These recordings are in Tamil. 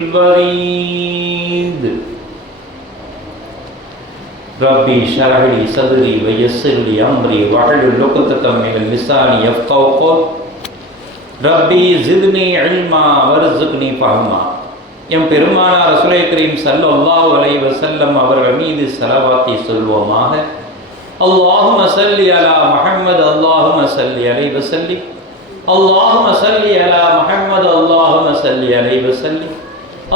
البريد ربي اشرح لي صدري ويسر لي امري واحلل عقدة من اللسان يفقهوا قولي ரப்பி ஜித்னி இல்மா வர்சுக்னி ஃபஹ்மா எம் பெருமானார் ரசூலை கரீம் ஸல்லல்லாஹு அலைஹி வஸல்லம் அவர்கள் மீது ஸலவாத்தை சொல்வோமாக அல்லாஹும்ம ஸல்லி அலா முஹம்மது அல்லாஹும்ம ஸல்லி அலைஹி வஸல்லிம் அல்லாஹும்ம ஸல்லி அலா முஹம்மது அல்லாஹும்ம ஸல்லி அலைஹி வஸல்லிம்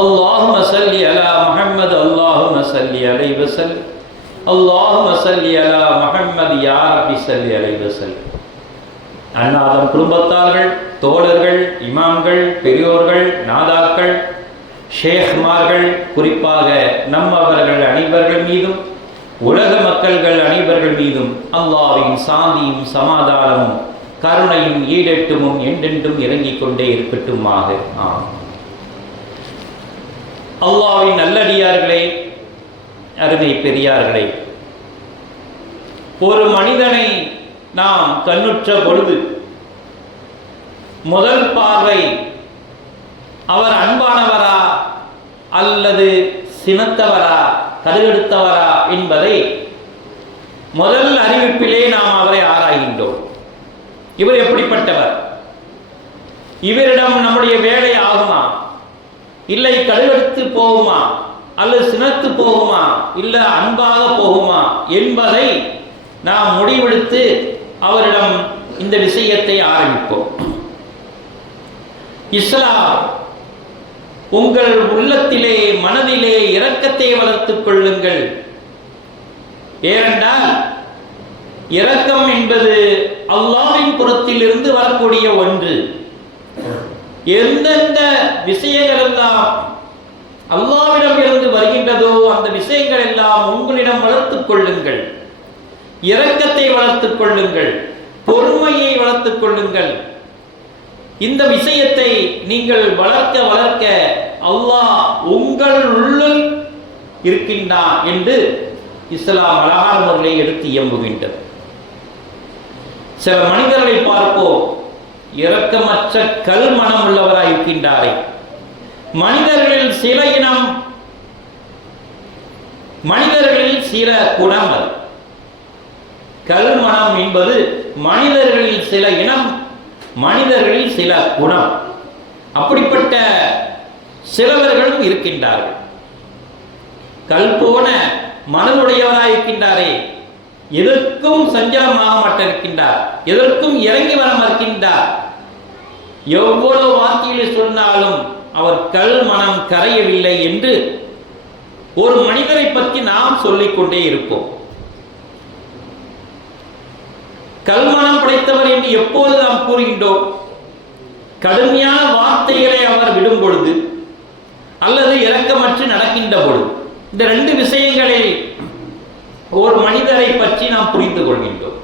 اللهم صل அலா محمد اللهم صل عليه وسلم اللهم صل அலா محمد يا ரப்பி صل عليه وسلم அன்னாதம் குடும்பத்தார்கள் தோழர்கள் இமாம்கள் பெரியோர்கள் நாதாக்கள் ஷேக்மார்கள் குறிப்பாக நம்மவர்கள் அனைவர்கள் மீதும் உலக மக்கள்கள் அனைவர்கள் மீதும் அல்லாவின் சாந்தியும் சமாதானமும் கருணையும் ஈடெட்டுமும் என்றென்றும் இறங்கிக் கொண்டே இருக்கட்டுமாக. ஆம் அல்லாவின் நல்லடியார்களே அருமை பெரியார்களே ஒரு மனிதனை நாம் கண்ணுற்ற பொழுது முதல் பார்வை அவர் அன்பானவரா அல்லது சினத்தவரா கருகெடுத்தவரா என்பதை முதல் அறிவிப்பிலே நாம் அவரை ஆராய்கின்றோம். இவர் எப்படிப்பட்டவர்? இவரிடம் நம்முடைய வேலை ஆகுமா? இல்லை கழுவெடுத்து போகுமா? அல்லது சினத்து போகுமா? இல்லை அன்பாக போகுமா? என்பதை நாம் முடிவெடுத்து அவரிடம் இந்த விஷயத்தை ஆரம்பிப்போம். இஸ்லாம் உங்கள் உள்ளத்திலே மனதிலே இரக்கத்தை வளர்த்துக் கொள்ளுங்கள். ஏனென்றால் இரக்கம் என்பது அல்லாவின் புறத்திலிருந்து வரக்கூடிய ஒன்று. எந்தெந்த விஷயங்கள் எல்லாம் அல்லாவிடம் இருந்து வருகின்றதோ அந்த விஷயங்கள் எல்லாம் உங்களிடம் வளர்த்துக் கொள்ளுங்கள். இரக்கத்தை வளர்த்துக் கொள்ளுங்கள். பொறுமையை வளர்த்துக் கொள்ளுங்கள். இந்த விஷயத்தை நீங்கள் வளர்க்க வளர்க்க அல்லாஹ் உங்கள் உள்ளுள் இருக்கின்றான் என்று இஸ்லாம் அழகான முறையை எடுத்து இயம்புகின்றது. சில மனிதர்களை பார்ப்போம். இரக்கமற்ற கல் மனம் உள்ளவராய் இருக்கின்றாரே மனிதர்களில் சில இனம் மனிதர்களில் சில குணம் அது கல்மணம் என்பது மனிதர்களில் சில இனம் மனிதர்களில் சில குணம். அப்படிப்பட்ட சிலவர்களும் இருக்கின்றார்கள். கல் போன மனதுடையவராய் இருக்கின்றாரே எதற்கும் சஞ்சலமாக மாட்டிருக்கின்றார் எதற்கும் இறங்கி வர எவ்வளவு வார்த்தைகளை சொன்னாலும் அவர் கல் மனம் கரையவில்லை என்று ஒரு மனிதரை பற்றி நாம் சொல்லிக்கொண்டே இருப்போம். கல்மனம் படைத்தவர் என்று எப்போது நாம் கூறுகின்றோம்? கடுமையான வார்த்தைகளை அவர் விடும் பொழுது அல்லது இரக்கமற்று நடக்கின்ற பொழுது. இந்த ரெண்டு விஷயங்களை ஒரு மனிதரை பற்றி நாம் புரிந்து கொள்கின்றோம்.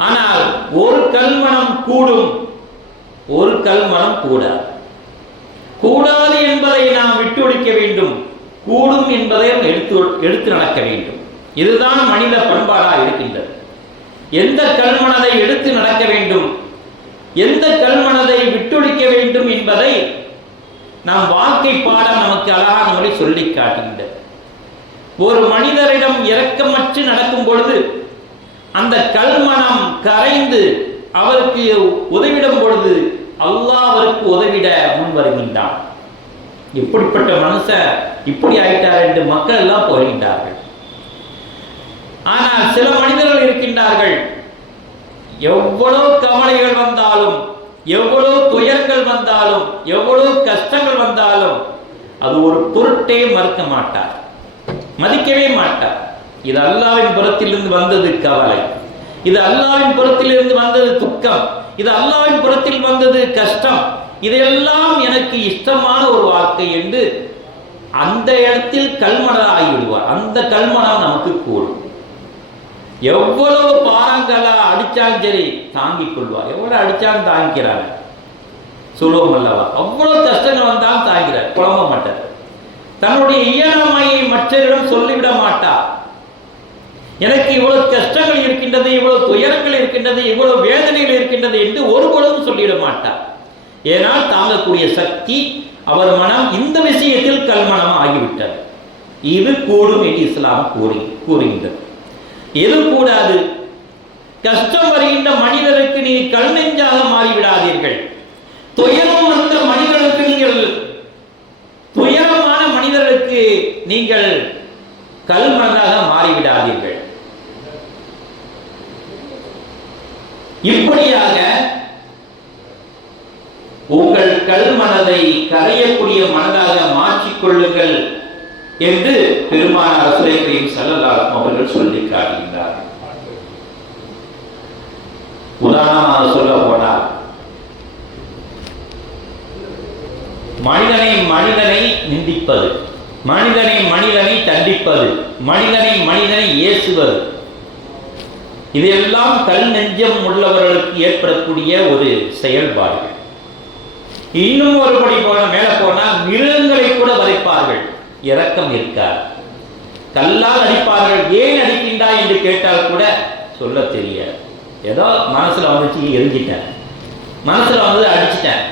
ஆனால் ஒரு கல்மனம் கூடும் ஒரு கல்மனம் கூடாது. கூடாது என்பதை நாம் விட்டுடிக்க வேண்டும். கூடும் என்பதை எடுத்து எடுத்து நடக்க வேண்டும். இதுதான் மனித பண்பாடாக இருக்கின்றது. எந்த கல்மனதை எடுத்து நடக்க வேண்டும்? எந்த கல்மனதை விட்டுடிக்க வேண்டும் என்பதை நம் வாழ்க்கை பாடம் நமக்கு அழகான முறை சொல்லி காட்டுகின்றது. ஒரு மனிதரிடம் இரக்கமற்று நடக்கும் பொழுது அந்த கல்மனம் கரைந்து அவருக்கு உதவிடும் பொழுது அல்லாஹ் அவருக்கு உதவிட முன் வருகின்றான் இப்படிப்பட்ட மனுஷன் இப்படி ஆயிட்டார் என்று மக்கள் எல்லாம் போகின்றார்கள் ஆனால் சில மனிதர்கள் இருக்கின்றார்கள். எவ்வளவு கவலைகள் வந்தாலும் எவ்வளவு துயரங்கள் வந்தாலும் எவ்வளவு கஷ்டங்கள் வந்தாலும் அது ஒரு பொருட்டே மறுக்க மாட்டார். மதிக்கவே மாட்டார். இது அல்லாவின் புறத்திலிருந்து வந்தது கவலை. இது அல்லாவின் புறத்திலிருந்து வந்தது துக்கம். இது அல்லாவின் புறத்தில் வந்தது கஷ்டம். இதையெல்லாம் எனக்கு இஷ்டமான ஒரு வாழ்க்கை என்று அந்த இடத்தில் கல்மணம் ஆகிவிடுவார் அந்த கல்மணம் நமக்கு கூடும். எவ்வளவு பாரங்களா அடிச்சாலும் சரி தாங்கிக் கொள்வார். எவ்வளவு அடிச்சாலும் தாங்கிக்கிறாங்க சுலபம் அல்லவா? அவ்வளவு கஷ்டங்கள் வந்தாலும் தாங்கிறார் குழம்ப மாட்டார் தன்னுடைய இயலாமையை மற்றவரிடம் சொல்லிவிட மாட்டார். எனக்கு இவ்வளவு கஷ்டங்கள் இருக்கின்றது இவ்வளவு துயரங்கள் இருக்கின்றது இவ்வளவு வேதனைகள் இருக்கின்றது என்று ஒரு சொல்லிட மாட்டார். ஏனால் தாங்கக்கூடிய சக்தி அவர் மனம் இந்த விஷயத்தில் கல்மனம் ஆகிவிட்டது இது கூடும் என்று இஸ்லாம் கூறி கூறுகின்றது. எது கூடாது? கஷ்டம் வருகின்ற மனிதருக்கு நீ கல் நெஞ்சாக மாறிவிடாதீர்கள். துயரம் வந்த மனிதருக்கு நீங்கள் துயரமான மனிதருக்கு நீங்கள் கல் மனதாக இப்படியாக உங்கள் கல்மனதை கரையக்கூடிய மனதாக மாற்றிக் கொள்ளுங்கள் என்று பெருமானார் ரசூலை கரீம் அவர்கள் சொல்லி காட்டுகின்றார்கள் உதாரணமாக சொல்ல போனால் மனிதனை மனிதனை நிந்திப்பது மனிதனை மனிதனை தண்டிப்பது மனிதனை மனிதனை ஏசுவது இதெல்லாம் கல் நெஞ்சம் உள்ளவர்களுக்கு ஏற்படக்கூடிய ஒரு செயல்பாடு இன்னும் ஒரு படி போன மேல போனால் மிருகங்களை கூட வதைப்பார்கள். இரக்கம் இருக்கார் கல்லால் அடிப்பார்கள். ஏன் அடிக்கின்றா என்று கேட்டால் கூட சொல்ல தெரியாது. ஏதோ மனசுல வந்துச்சு எரிஞ்சிட்டேன். மனசுல வந்து அடிச்சிட்டேன்.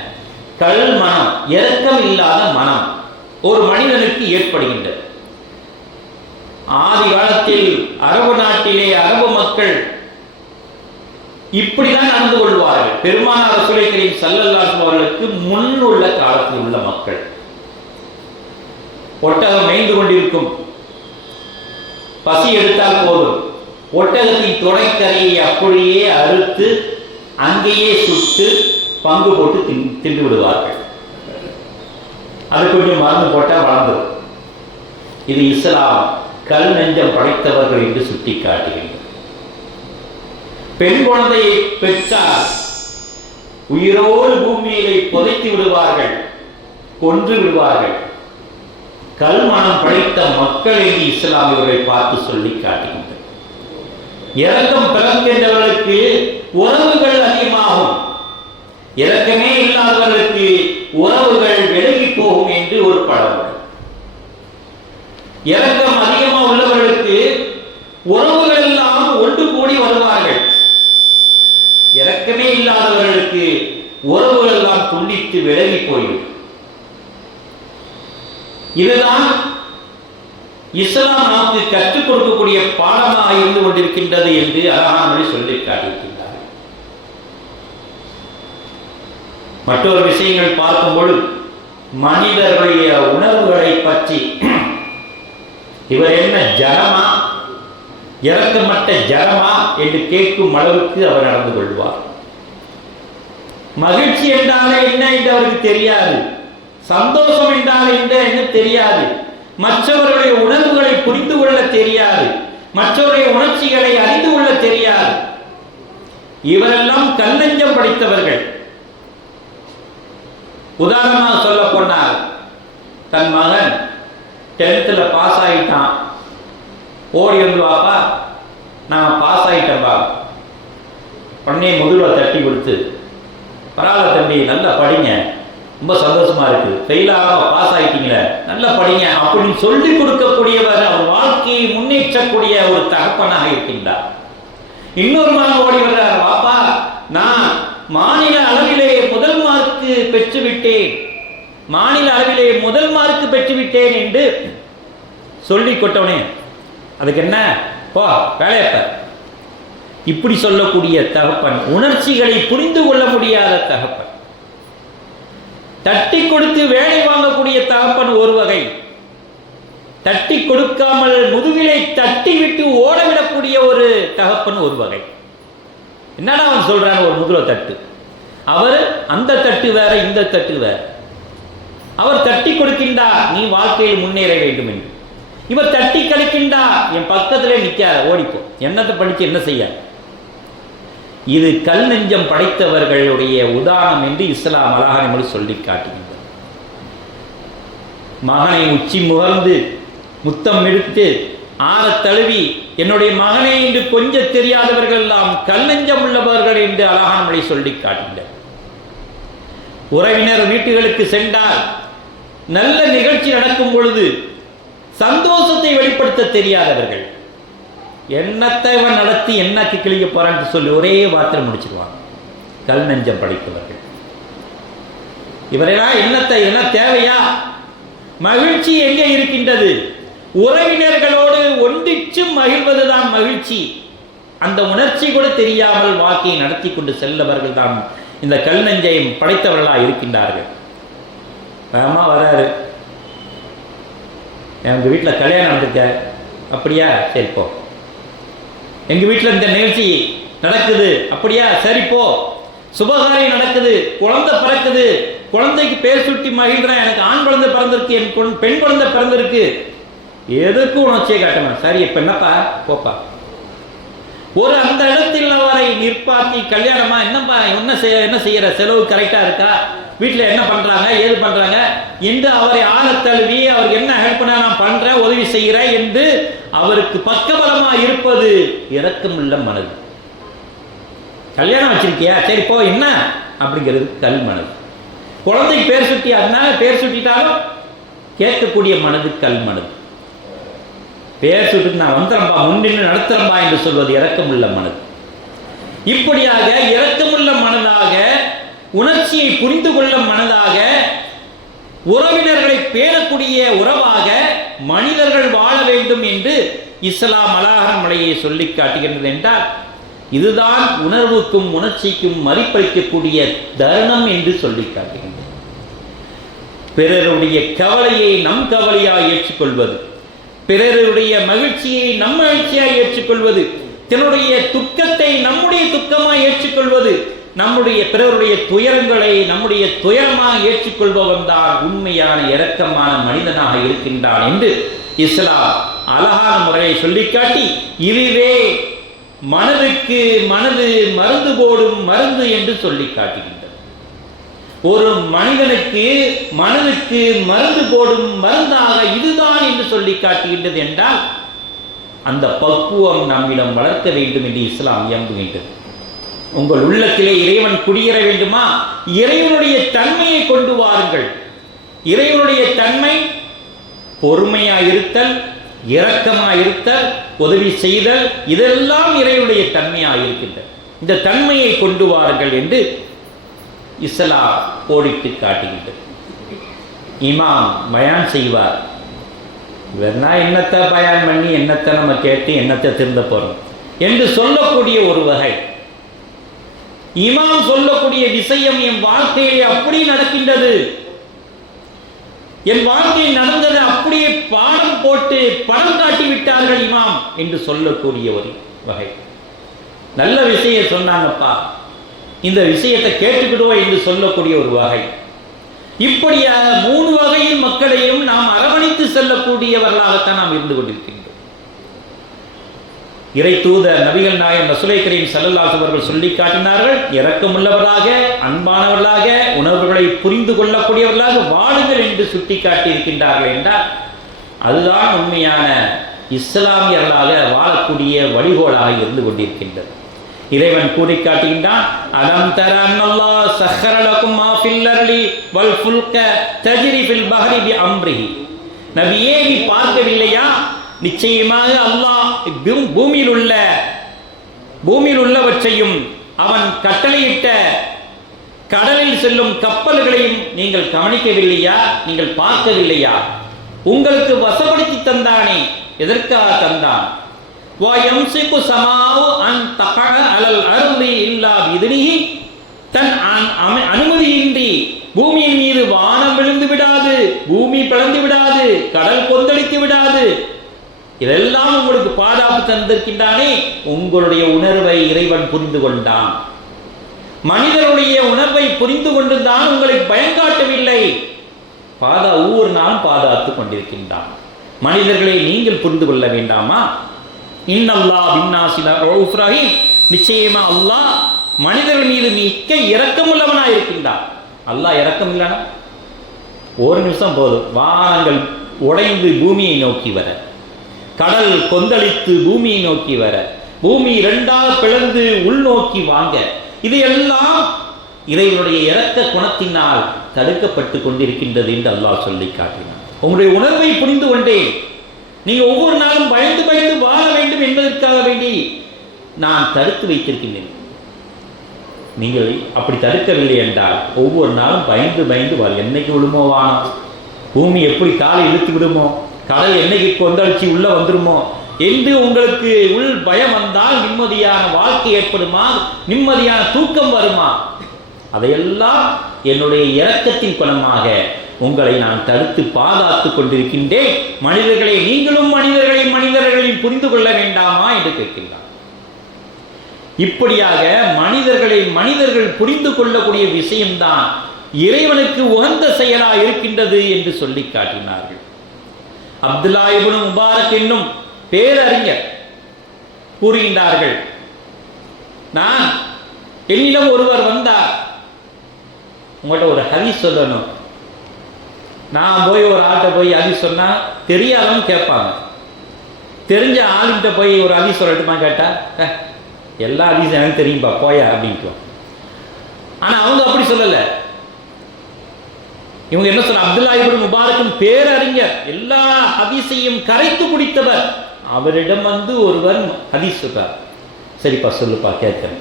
கல் மனம் இரக்கம் இல்லாத மனம் ஒரு மனிதனுக்கு ஏற்படுகின்றது. ஆதி காலத்தில் அரபு நாட்டிலே அரபு மக்கள் இப்படிதான் நடந்து கொள்வார்கள். பெருமானார் ரசூலை கரீம் ஸல்லல்லாஹு அவர்களுக்கு முன் உள்ள காலத்தில் உள்ள மக்கள். ஒட்டகம் மேய்ந்து கொண்டிருக்கும். பசி எடுத்தால் போதும். ஒட்டகத்தின் தொடைக்கரையை அப்படியே அறுத்து அங்கேயே சுட்டு பங்கு போட்டு தின் தின்று விடுவார்கள். அது கொஞ்சம் மருந்து போட்டால் வளர்ந்துடும் இது இஸ்லாம். கல் நெஞ்சம் படைத்தவர்கள் என்று சுட்டி காட்டுகின்றனர் பெண் குழந்தையை பெற்றால் உயிரோடு பூமியிலே புதைத்து விடுவார்கள் கொன்று விடுவார்கள். கல்மணம் படைத்த மக்களை என்று பார்த்து சொல்லி காட்டுகின்றனர். இரக்கம் பிறக்கின்றவர்களுக்கு உறவுகள் அதிகமாகும். இறக்கமே இல்லாதவர்களுக்கு உறவுகள் விலகி போகும் என்று ஒரு படம் இறக்கம் அதிகமா உள்ளவர்களுக்கு உறவுகள் எல்லாம் ஒன்று கூடி வருவார்கள் இரக்கமே இல்லாதவர்களுக்கு உறவுகள் எல்லாம் துண்டித்து விலகி போய்விடும் இதுதான் இஸ்லாம் நமக்கு கற்றுக் கொடுக்கக்கூடிய பாடமாக இருந்து கொண்டிருக்கின்றது என்று அழகானவரை சொல்லி காட்டியிருக்கின்றார் மற்றொரு விஷயங்கள் பார்க்கும் பொழுது மனிதர்களுடைய உணர்வுகளை பற்றி இவர் என்ன ஜனமா இறக்கமட்ட ஜனமா என்று கேட்கும் அளவுக்கு அவர் நடந்து கொள்வார். மகிழ்ச்சி என்றாலே என்ன என்று அவருக்கு தெரியாது. சந்தோஷம் என்றால் என்ன தெரியாது. மற்றவருடைய உணர்வுகளை புரிந்து கொள்ள தெரியாது. மற்றவருடைய உணர்ச்சிகளை அறிந்து கொள்ள தெரியாது. இவரெல்லாம் கல்லஞ்சம் படைத்தவர்கள். உதாரணமாக சொல்ல போனால் தன் மகன் டென்த்தில் பாஸ் ஆகிட்டான் ஓடி வந்து வாப்பா நான் பாஸ் ஆகிட்டேன்பா உடனே முதல்வர் தட்டி கொடுத்து பரவாயில்ல தம்பி நல்லா படிங்க. ரொம்ப சந்தோஷமா இருக்கு. ஃபெயில் ஆகாம பாஸ் ஆகிட்டீங்களே நல்லா படிங்க. அப்படின்னு சொல்லி கொடுக்கக்கூடியவர் அவர் வாழ்க்கையை முன்னேற்றக்கூடிய ஒரு தகப்பனாக இருக்கின்றார். இன்னொரு மகன் ஓடி வர்றார். பாப்பா நான் மாநில அளவிலே முதல் மார்க்கு பெற்று விட்டேன். மாநில அளவிலே முதல் மார்க்கு பெற்று விட்டேன் என்று சொல்லி கொட்டவனே அதுக்கு என்ன? போ வேலையப்ப இப்படி சொல்லக்கூடிய தகப்பன் உணர்ச்சிகளை புரிந்து கொள்ள முடியாத தகப்பன். தட்டி கொடுத்து வேலை வாங்கக்கூடிய தகப்பன் ஒரு வகை. தட்டி கொடுக்காமல் முதுகிலை தட்டி விட்டு ஓடவிடக்கூடிய ஒரு தகப்பன் ஒரு வகை. என்னடா அவன் சொல்றான் ஒரு முதுல தட்டு? அவர் அந்த தட்டு வேற இந்த தட்டு வேற. அவர் தட்டி கொடுக்கின்றார் நீ வாழ்க்கையில் முன்னேற வேண்டும் என்று. இவர் தட்டி கழிக்கின்றா என் பக்கத்திலே நிற்காத ஓடிப்போ. என்னத்தை படிச்சு என்ன செய்ய? இது கல் நெஞ்சம் படைத்தவர்களுடைய உதாரணம் என்று இஸ்லாம் அழகான சொல்லி காட்டுகின்றது மகனை உச்சி முகர்ந்து முத்தம் எடுத்து ஆற தழுவி என்னுடைய மகனே என்று கொஞ்சம் தெரியாதவர்கள் எல்லாம் கல் நெஞ்சம் உள்ளவர்கள் என்று அழகான மொழி சொல்லி காட்டுகின்றனர். உறவினர் வீட்டுகளுக்கு சென்றால் நல்ல நிகழ்ச்சி நடக்கும் பொழுது சந்தோஷத்தை வெளிப்படுத்த தெரியாதவர்கள். என்னத்தை இவன் நடத்தி என்னக்கு கிழிக்க போகிறான்னு சொல்லி ஒரே வார்த்தை முடிச்சிருவாங்க. கல் நெஞ்சம் படைத்தவர்கள் இவரெல்லாம் என்னத்தை என்ன தேவையா? மகிழ்ச்சி எங்கே இருக்கின்றது? உறவினர்களோடு ஒன்றிச்சு மகிழ்வதுதான் மகிழ்ச்சி. அந்த உணர்ச்சி கூட தெரியாமல் வாக்கை நடத்தி கொண்டு செல்லவர்கள் தான் இந்த கல் நெஞ்சையும் படைத்தவர்களாக இருக்கின்றார்கள். வேகமா வராரு. எங்கள் வீட்டில் கல்யாணம் நடந்துக்க அப்படியா? சரி போ. எங்கள் வீட்டில் இந்த நிகழ்ச்சி நடக்குது. அப்படியா? சரி போ. சுபகாரியம் நடக்குது. குழந்தை பிறக்குது. குழந்தைக்கு பேர் சுட்டி மகிழ்கிறேன் எனக்கு ஆண் குழந்தை பிறந்திருக்கு என் பெண் குழந்தை பிறந்திருக்கு. எதுக்கும் உணர்ச்சியை காட்டணும் சரி இப்ப என்னப்பா? போப்பா. ஒரு அந்த இடத்தில் அவரை நிற்பாக்கி கல்யாணமா? என்னப்பா? என்ன செய்ய என்ன செய்யற? செலவு கரெக்டா இருக்கா? வீட்டுல என்ன பண்றாங்க? ஏது பண்றாங்க? என்று அவரை ஆள தழுவி அவருக்கு என்ன ஹெல்ப் பண்ண நான் பண்றேன் உதவி செய்கிறேன் என்று அவருக்கு பக்கபலமாக இருப்பது இரக்கமுள்ள மனது. கல்யாணம் வச்சிருக்கியா? சரி போ என்ன? அப்படிங்கிறது கல் மனது. குழந்தைக்கு பேர் சுட்டி அதனால பேர் சுட்டிட்டாலும் கேட்கக்கூடிய மனது கல் மனது. பேர் சுட்டு நான் வந்துறம்பா முன்னின்று நடத்துறம்பா என்று சொல்வது இறக்கமுள்ள மனது. இப்படியாக இறக்கமுள்ள மனதாக உணர்ச்சியை புரிந்து கொள்ளும் மனதாக உறவினர்களை பேணக்கூடிய உறவாக மனிதர்கள் வாழ வேண்டும் என்று இஸ்லாம் அலாஹர் மலையை சொல்லி காட்டுகின்றது என்றால் இதுதான் உணர்வுக்கும் உணர்ச்சிக்கும் மதிப்பளிக்கக்கூடிய தருணம் என்று சொல்லி காட்டுகின்றது. பிறருடைய கவலையை நம் கவலையாக ஏற்றுக்கொள்வது பிறருடைய மகிழ்ச்சியை நம் மகிழ்ச்சியாக ஏற்றுக்கொள்வது தன்னுடைய துக்கத்தை நம்முடைய துக்கமாக ஏற்றுக்கொள்வது நம்முடைய பிறருடைய துயரங்களை நம்முடைய துயரமாக ஏற்றுக்கொள்பவன் தான் உண்மையான இரக்கமான மனிதனாக இருக்கின்றான் என்று இஸ்லாம் அழகான முறையை சொல்லிக்காட்டி இதுவே மனதுக்கு மனது மருந்து போடும் மருந்து என்று சொல்லி காட்டுகின்றது ஒரு மனிதனுக்கு மனதுக்கு மருந்து போடும் மருந்தாக இதுதான் என்று சொல்லி காட்டுகின்றது என்றால் அந்த பக்குவம் நம்மிடம் வளர்க்க வேண்டும் என்று இஸ்லாம் இயம்புகின்றது உங்கள் உள்ளத்திலே இறைவன் குடியேற வேண்டுமா? இறைவனுடைய தன்மையை கொண்டு வாருங்கள். இறைவனுடைய தன்மை பொறுமையாயிருத்தல் இரக்கமாயிருத்தல் உதவி செய்தல் இதெல்லாம் இறைவனுடைய தன்மையாயிருக்கின்றது இந்த தன்மையை கொண்டு வாருங்கள் என்று இஸ்லாம் கோடிட்டு காட்டுகின்றது. இமாம் பயான் செய்வார். இவர்னா என்னத்தை பயான் பண்ணி என்னத்தை நம்ம கேட்டு என்னத்தை திருந்த போகிறோம் என்று சொல்லக்கூடிய ஒரு வகை. இமாம் சொல்லக்கூடிய விஷயம் என் வாழ்க்கையிலே அப்படி நடக்கின்றது. என் வாழ்க்கையில் நடந்தது அப்படியே பாடம் போட்டு படம் காட்டி விட்டார்கள் இமாம் என்று சொல்லக்கூடிய ஒரு வகை. நல்ல விஷயம் சொன்னாங்கப்பா. இந்த விஷயத்தை கேட்டுக்கிடுவோம் என்று சொல்லக்கூடிய ஒரு வகை. இப்படியாக மூணு வகையின் மக்களையும் நாம் அரவணைத்து செல்லக்கூடியவர்களாகத்தான் நாம் இருந்து கொண்டிருக்கிறோம். இறை தூத நபிகள் நாயகம் ரசுலை கரீம் சல்லல்லாஸ் அவர்கள் சொல்லி காட்டினார்கள் இரக்கமுள்ளவர்களாக அன்பானவர்களாக உணர்வுகளை புரிந்து கொள்ளக்கூடியவர்களாக வாழுங்கள் என்று சுட்டி காட்டியிருக்கின்றார்கள் என்றால் அதுதான் உண்மையான இஸ்லாமியர்களாக வாழக்கூடிய வழிகோலாக இருந்து கொண்டிருக்கின்றது. இறைவன் கூறி காட்டுகின்றான் அலம் தர அன்னல்லாஹ் சஹர லக்கும் வல் ஃபுல்க ஃபில் பஹரி பி அம்ரிஹி. நபியே நீ பார்க்கவில்லையா? நிச்சயமாக அல்லாஹ் பூமியில் உள்ள பூமியில் உள்ளவற்றையும் அவன் கட்டளையிட்ட கடலில் செல்லும் கப்பல்களையும் நீங்கள் கவனிக்கவில்லையா? நீங்கள் பார்க்கவில்லையா? உங்களுக்கு வசப்படுத்தி தந்தானே எதற்காக தந்தான்? வா சமாவு அன் தகஅ அலல் அர்தி இல்லா பிஇذنஹி தன் அன்- அனுமதியின்றி பூமியின் மீது வானம் விழுந்து விடாது பூமி பிளந்து விடாது கடல் கொந்தளித்து விடாது இதெல்லாம் உங்களுக்கு பாதுகாப்பு தந்திருக்கின்றானே. உங்களுடைய உணர்வை இறைவன் புரிந்து கொண்டான். மனிதருடைய உணர்வை புரிந்து கொண்டுதான் உங்களை பயங்காட்டவில்லை பாதா ஒவ்வொரு நாளும் பாதுகாத்துக் கொண்டிருக்கின்றான். மனிதர்களை நீங்கள் புரிந்து கொள்ள வேண்டாமா? இன்னல்லா பின்னாசில நிச்சயமா அல்லாஹ் மனிதர்கள் மீது மிக்க இரக்கமுள்ளவனாய் இருக்கின்றான். அல்லாஹ் இரக்கம் இல்லைனா? ஒரு நிமிஷம் போதும். வானங்கள் உடைந்து பூமியை நோக்கி வர. கடல் கொந்தளித்து பூமியை நோக்கி வர. பூமி இரண்டாக பிளந்து உள்நோக்கி வாங்க. இதையெல்லாம் இறைவனுடைய இறக்க குணத்தினால் தடுக்கப்பட்டு கொண்டிருக்கின்றது என்று அல்லாஹ் சொல்லி காட்டினான். உங்களுடைய உணர்வை புரிந்து கொண்டேன். நீங்க ஒவ்வொரு நாளும் பயந்து பயந்து வாழ வேண்டும் என்பதற்காக வேண்டி நான் தடுத்து வைத்திருக்கின்றேன். நீங்கள் அப்படி தடுக்கவில்லை என்றால் ஒவ்வொரு நாளும் பயந்து பயந்து வாழ். என்னைக்கு விடுமோ வானம்? பூமி எப்படி காலை இழுத்து விடுமோ? கடல் என்னைக்கு கொந்தளிச்சு உள்ள வந்துருமோ? என்று உங்களுக்கு உள் பயம் வந்தால் நிம்மதியான வாழ்க்கை ஏற்படுமா? நிம்மதியான தூக்கம் வருமா? அதையெல்லாம் என்னுடைய இரக்கத்தின் குணமாக உங்களை நான் தடுத்து பாதுகாத்துக் கொண்டிருக்கின்றேன். மனிதர்களை நீங்களும் மனிதர்களை மனிதர்களையும் புரிந்து கொள்ள வேண்டாமா? என்று கேட்கின்றார். இப்படியாக மனிதர்களை மனிதர்கள் புரிந்து கொள்ளக்கூடிய விஷயம்தான் இறைவனுக்கு உகந்த செயலா இருக்கின்றது என்று சொல்லி காட்டினார்கள். அப்துல்லா முபாரக் என்னும் பேரறிஞர் கூறுகின்றார்கள். நான் என்னிடம் ஒருவர் வந்தார். உங்கள்கிட்ட ஒரு ஹதி சொல்லணும். நான் போய் ஒரு ஆள்கிட்ட போய் அதி சொன்னா தெரியாதவங்க கேட்பாங்க. தெரிஞ்ச ஆளுகிட்ட போய் ஒரு அதி சொல்லட்டுமா கேட்டா எல்லா அதிசயம் எனக்கு தெரியும்பா போயா அப்படின்ட்டு ஆனா அவங்க அப்படி சொல்லலை. இவங்க என்ன சொல்ற அப்துல்லா இப்னு முபாரக்கும் பேரறிஞர் எல்லா ஹதீஸையும் கரைத்து குடித்தவர் அவரிடம் வந்து ஒருவர் ஹதீஸ் சொல்றார். சரிப்பா சொல்லுப்பா கேட்கிறேன்.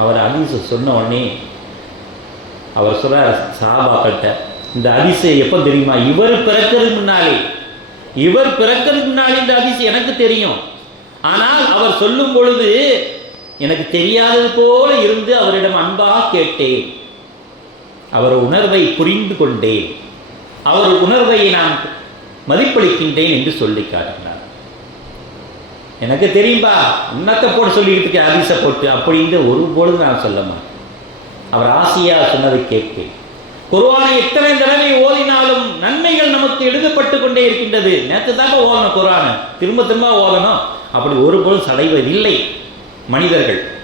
அவர் ஹதீஸ் சொன்ன உடனே அவர் சொல்றார் சாபாக்கிட்ட இந்த அதிசயம் எப்போ தெரியுமா? இவர் பிறக்கிறதுக்கு முன்னாலே. இவர் பிறக்கிறதுக்கு முன்னாலே இந்த ஹதீஸ் எனக்கு தெரியும். ஆனால் அவர் சொல்லும் பொழுது எனக்கு தெரியாதது போல இருந்து அவரிடம் அன்பாக கேட்டேன். அவர் உணர்வை புரிந்து கொண்டேன். அவர் உணர்வை நான் மதிப்பளிக்கின்றேன் என்று சொல்லி காட்டினார். எனக்கு தெரியும்பா உன்னத்தை போட்டு சொல்லிக்கிட்டு இருக்கேன் ஹதீஸை போட்டு. அப்படின்னு ஒரு பொழுது நான் சொல்ல மாட்டேன். அவர் ஆசையா சொன்னதை கேட்பேன். குர்ஆனை எத்தனை தடவை ஓதினாலும் நன்மைகள் நமக்கு எழுதப்பட்டு கொண்டே இருக்கின்றது. நேற்று தாங்க ஓதணும் குர்ஆனை. திரும்ப திரும்ப ஓதணும். அப்படி ஒருபோதும் சடைவதில்லை. மனிதர்கள்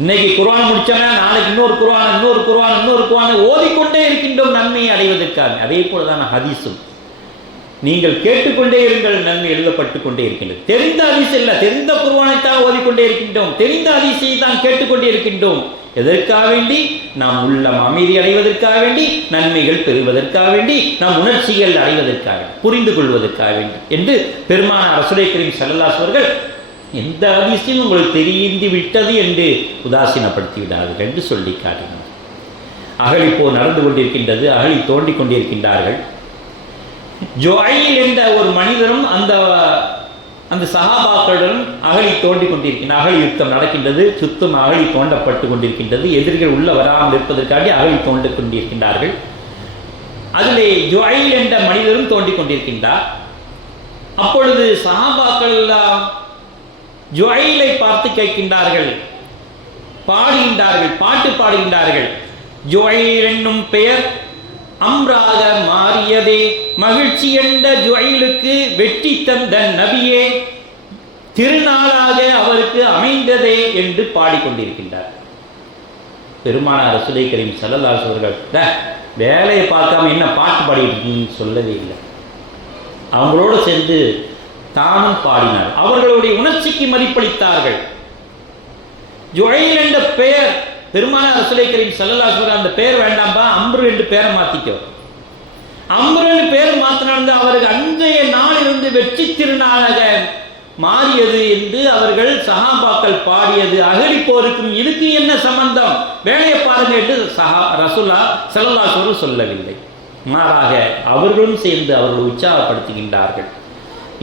இன்னைக்கு குருவான் முடிச்சோம்னா நாளைக்கு இன்னொரு குர்ஆன் இன்னொரு குருவான் இன்னொரு குர்ஆன் ஓதிக்கொண்டே இருக்கின்றோம் நன்மையை அடைவதற்காக. அதே போல தான் ஹதீஸும். நீங்கள் கேட்டுக்கொண்டே இருங்கள் நன்மை எழுதப்பட்டு கொண்டே இருக்கின்றது. தெரிந்த ஹதீஸ் இல்ல தெரிந்த குருவானைத்தான் ஓதிக்கொண்டே இருக்கின்றோம். தெரிந்த ஹதீஸை தான் கேட்டுக்கொண்டே இருக்கின்றோம். எதற்காக வேண்டி? நாம் உள்ளம் அமைதி அடைவதற்காக வேண்டி நன்மைகள் பெறுவதற்காக வேண்டி நாம் உணர்ச்சிகள் அடைவதற்காக புரிந்து கொள்வதற்காக வேண்டி என்று பெருமான அரசுரை கரீம் ஸல்லல்லாஹு அவர்கள் எந்த அதிசயம் உங்களுக்கு தெரிந்து விட்டது என்று உதாசீனப்படுத்தி விடாதீர்கள் என்று சொல்லி காட்டினார் அகழி போர் நடந்து கொண்டிருக்கின்றது அகழி தோண்டி கொண்டிருக்கின்றார்கள். ஜொயில் என்ற ஒரு மனிதரும் அந்த அந்த சகாபாக்களுடன் அகழி தோண்டி கொண்டிருக்கின்ற அகழி யுத்தம் நடக்கின்றது சுத்தம் அகழி தோண்டப்பட்டு கொண்டிருக்கின்றது எதிரிகள் உள்ள வராமல் இருப்பதற்காக அகழி தோண்டிக் கொண்டிருக்கின்றார்கள். அதிலே ஜொயில் என்ற மனிதரும் தோண்டிக் கொண்டிருக்கின்றார். அப்பொழுது சகாபாக்கள் எல்லாம் ஜுவைலை பார்த்து கேட்கின்றார்கள். பாடுகின்றார்கள் பாட்டு பாடுகின்றார்கள். ஜுவைல் என்னும் பெயர் அம்ராக மாறியதே. மகிழ்ச்சி என்ற ஜுவைலுக்கு வெற்றி தந்த நபியே திருநாளாக அவருக்கு அமைந்ததே என்று பாடிக்கொண்டிருக்கின்றார். பெருமானார் ரசூலை கரீம் சல்லல்லாஸ் அவர்கள் வேலையை பார்க்காம என்ன பாட்டு பாடிட்டு சொல்லவே இல்லை. அவங்களோடு சேர்ந்து தானும் பாடினார். அவர்களுடைய உணர்ச்சிக்கு மதிப்பளித்தார்கள். ஜுழைல் என்ற பெயர் பெருமானார் ரசூலை கரீம் ஸல்லல்லாஹு அந்த பெயர் வேண்டாம்பா அம்ரு என்று பெயரை மாத்திக்கோ. அம்ருன்னு பெயர் மாத்தினாங்க அவருக்கு அன்றைய நாளிலிருந்து வெற்றி திருநாளாக மாறியது என்று அவர்கள் சஹாபாக்கள் பாடியது. அகழி போருக்கும் இதுக்கு என்ன சம்பந்தம்? வேலையை பாருங்க என்று சஹா ரசுல்லா ஸல்லல்லாஹு சொல்லவில்லை. மாறாக அவர்களும் சேர்ந்து அவர்களை உற்சாகப்படுத்துகின்றார்கள்.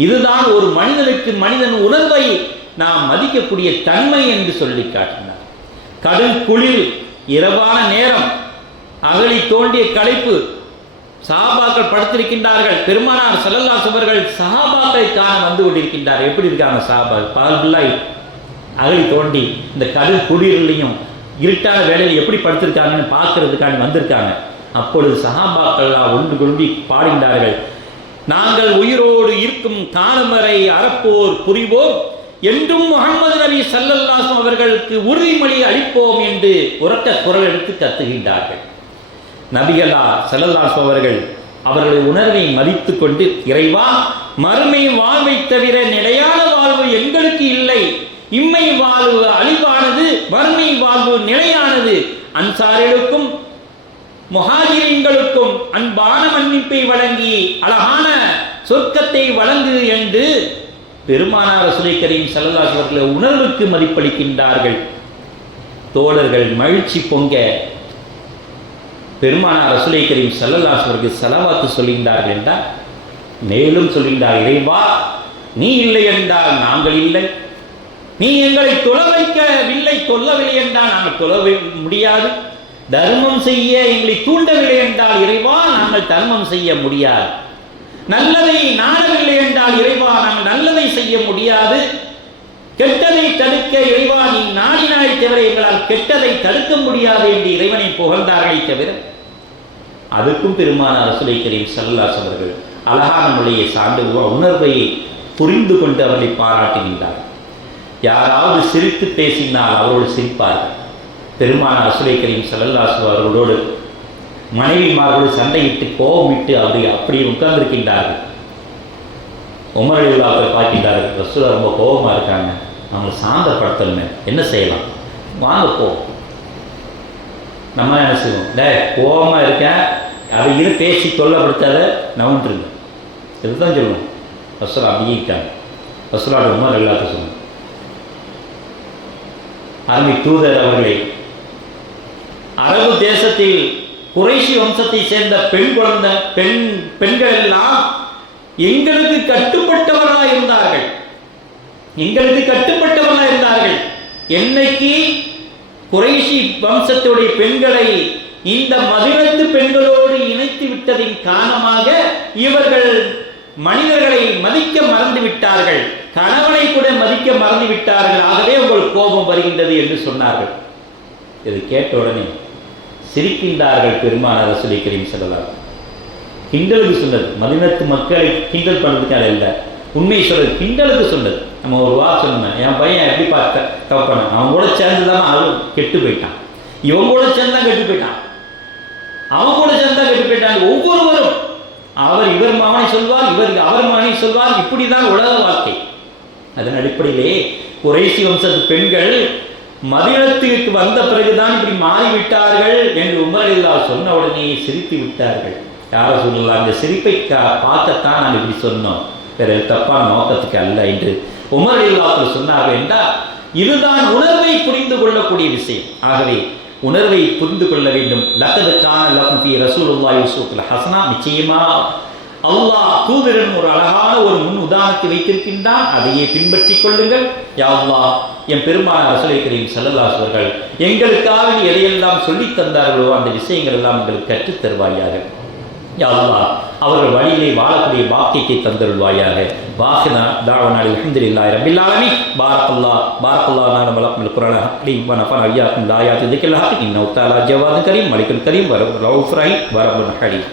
இதுதான் ஒரு மனிதனுக்கு மனிதன் உணர்வை நாம் மதிக்கக்கூடிய தன்மை என்று சொல்லி காட்டினார். கடும் குளிர் இரவான நேரம் அகழி தோண்டிய களைப்பு சஹாபாக்கள் படுத்திருக்கின்றார்கள் பெருமானார் ஸல்லல்லாஹு சுவர்கள் சஹாபாக்களை காண வந்து கொண்டிருக்கின்றார். எப்படி இருக்காங்க சஹாபா பால்பிள்ளாய் அகழி தோண்டி இந்த கடும் குளிர்லையும் இருட்டான வேலையில் எப்படி படுத்திருக்காங்கன்னு பார்க்கறதுக்காண்டி வந்திருக்காங்க. அப்பொழுது சஹாபாக்கள்லாம் ஒன்று கொண்டு பாடுகின்றார்கள் நாங்கள் உயிரோடு இருக்கும் காலமறை அறப்போர் புரிவோம். என்றும் முகமது நபி ஸல்லல்லாஹு அவர்களுக்கு உறுதிமொழி அளிப்போம் என்று உரக்க குரல் எடுத்து கத்துகின்றார்கள். நபிகளா ஸல்லல்லாஹு அவர்கள் அவர்களுடைய உணர்வை மதித்து கொண்டு இறைவா மறுமை வாழ்வை தவிர நிலையான வாழ்வு எங்களுக்கு இல்லை. இம்மை வாழ்வு அழிவானது மறுமை வாழ்வு நிலையானது. அன்சாரிகளுக்கும் முஹாஜிரின்களுக்கும் அன்பான மன்னிப்பை வழங்கி அழகான சொர்க்கத்தை வழங்கு என்று பெருமானார் ரசூலை கரீம் ஸல்லல்லாஹு அவர்கள் உணர்வுக்கு மதிப்பளிக்கின்றார்கள். தோழர்கள் மகிழ்ச்சி பொங்க பெருமானார் ரசூலை கரீம் ஸல்லல்லாஹு அவருக்கு செலவாத்து சொல்கின்றார்கள் என்றால் மேலும் சொல்கின்றார் இறைவா நீ இல்லை என்றால் நாங்கள் இல்லை. நீ எங்களை தொலை வைக்கவில்லை கொல்லவில்லை என்றால் நாங்கள் தொலை முடியாது. தர்மம் செய்ய எங்களை தூண்டவில்லை என்றால் இறைவா நாங்கள் தர்மம் செய்ய முடியாது. நல்லதை நாடவில்லை என்றால் இறைவா நாங்கள் நல்லதை செய்ய முடியாது. கெட்டதை தடுக்க இறைவா நீ நாடினாய் தவிர எங்களால் கெட்டதை தடுக்க முடியாது என்று இறைவனை புகழ்ந்தார்களே தவிர அதுக்கும் பெருமானார் ரசூலை கரீம் சல்லாஸ் அவர்கள் அழகான மொழியை சார்ந்து உணர்வை புரிந்து கொண்டு அவர்களை பாராட்டுகின்றார் யாராவது சிரித்து பேசினால் அவரோடு சிரிப்பார்கள். பெருமான ரசூலை கரீம் ஸல்லல்லாஹு அவர்களோடு மனைவிமார்களோடு சண்டையிட்டு கோபமிட்டு அப்படி அப்படி உட்கார்ந்திருக்கின்றார்கள். உமர் அலிவுல்லாக்கள் பார்க்கின்றார்கள். ரசூலா ரொம்ப கோபமாக இருக்காங்க. அவங்களை சாந்தப்படுத்தணுமே. என்ன செய்யலாம்? வாங்க போ. நம்ம என்ன செய்வோம்? டே கோபமாக இருக்கேன் அதை இரு பேசி தொல்லப்படுத்தாத நவன்ட்டுருங்க இதுதான் சொல்லுவோம். ரசூலா அப்படியே ரசூலாட உமர் இல்லாத சொல்லுங்க அருமை தூதர் அவர்களை அரபு தேசத்தில் குறைசி வம்சத்தை சேர்ந்த பெண் குழந்தை பெண் பெண்கள் எல்லாம் எங்களுக்கு கட்டுப்பட்டவர்களா இருந்தார்கள். எங்களுக்கு கட்டுப்பட்டவர்களா இருந்தார்கள். என்னைக்கு குறைசி வம்சத்துடைய பெண்களை இந்த மதுரத்து பெண்களோடு இணைத்து விட்டதின் காரணமாக இவர்கள் மனிதர்களை மதிக்க மறந்து விட்டார்கள். கணவனை கூட மதிக்க மறந்து விட்டார்கள். ஆகவே உங்கள் கோபம் வருகின்றது என்று சொன்னார்கள். இது கேட்ட உடனே சிரிக்கின்றார்கள் பெருமானார் ரசூலை கரீம் ஸல்லல்லாஹு கிண்டலுக்கு சொன்னது மதினத்து மக்களை கிண்டல் பண்ணுறதுக்காக இல்லை. உண்மையை சொல்றது கிண்டலுக்கு சொன்னது. நம்ம ஒரு வா சொன்னேன் என் பையன் எப்படி பார்த்த தப்பான அவன் கூட சேர்ந்து தான் அவன் கெட்டு போயிட்டான். இவன் கூட சேர்ந்து தான் கெட்டு போயிட்டான். அவன் கூட சேர்ந்து தான் கெட்டு போயிட்டாங்க ஒவ்வொருவரும் அவர் இவர் மகனை சொல்வார் இவர் அவர் மகனை சொல்வார். இப்படிதான் உலக வாழ்க்கை. அதன் அடிப்படையிலே குறைசி வம்சத்து பெண்கள் மதினத்துக்கு வந்த பிறகுதான் இப்படி மாறிவிட்டார்கள் என்று உமரில்லா சொன்ன உடனே சிரித்து விட்டார்கள். யார சொல்லலாம் அந்த சிரிப்பை பார்க்கத்தான் நாம் இப்படி சொன்னோம். வேற தப்பான நோக்கத்துக்கு அல்ல என்று உமர் இல்லாக்கள் சொன்னார்கள் என்றால் இதுதான் உணர்வை புரிந்து கொள்ளக்கூடிய விஷயம். ஆகவே உணர்வை புரிந்து கொள்ள வேண்டும். லக்கது கான லக்கும் ஃபி ரசூலுல்லாஹி ஹசனா நிச்சயமா அல்லாஹ் தூதரன் ஒரு அழகான ஒரு முன் உதாரணத்தை வைத்திருக்கின்றான். அதையே பின்பற்றிக் கொள்ளுங்கள். யா என் பெருமான ரசூலை கரீம் ஸல்லல்லாஹு அவர்கள் எங்களுக்காக நீ எதையெல்லாம் சொல்லித் தந்தார்களோ அந்த விஷயங்கள் எல்லாம் எங்களுக்கு கற்றுத் தருவாயாக. யா அவர்கள் வழியிலே வாழக்கூடிய பாக்கியத்தை தந்தருள்வாயாக. பாக்கினா தாவனாடி அஹமதுல்லா ரப்பில் ஆலமீன். பாரக்கல்லாஹ் நான் நான குரான அப்படி ஹக்லி ஐயாக்கும் தாயாத்து இதுக்கெல்லாம் இன்னொத்தாலா ஜவாது கரீம் மலிக்குல் கரீம் வர ரவுஃப் ரஹீம் வரபுன் ஹரீம்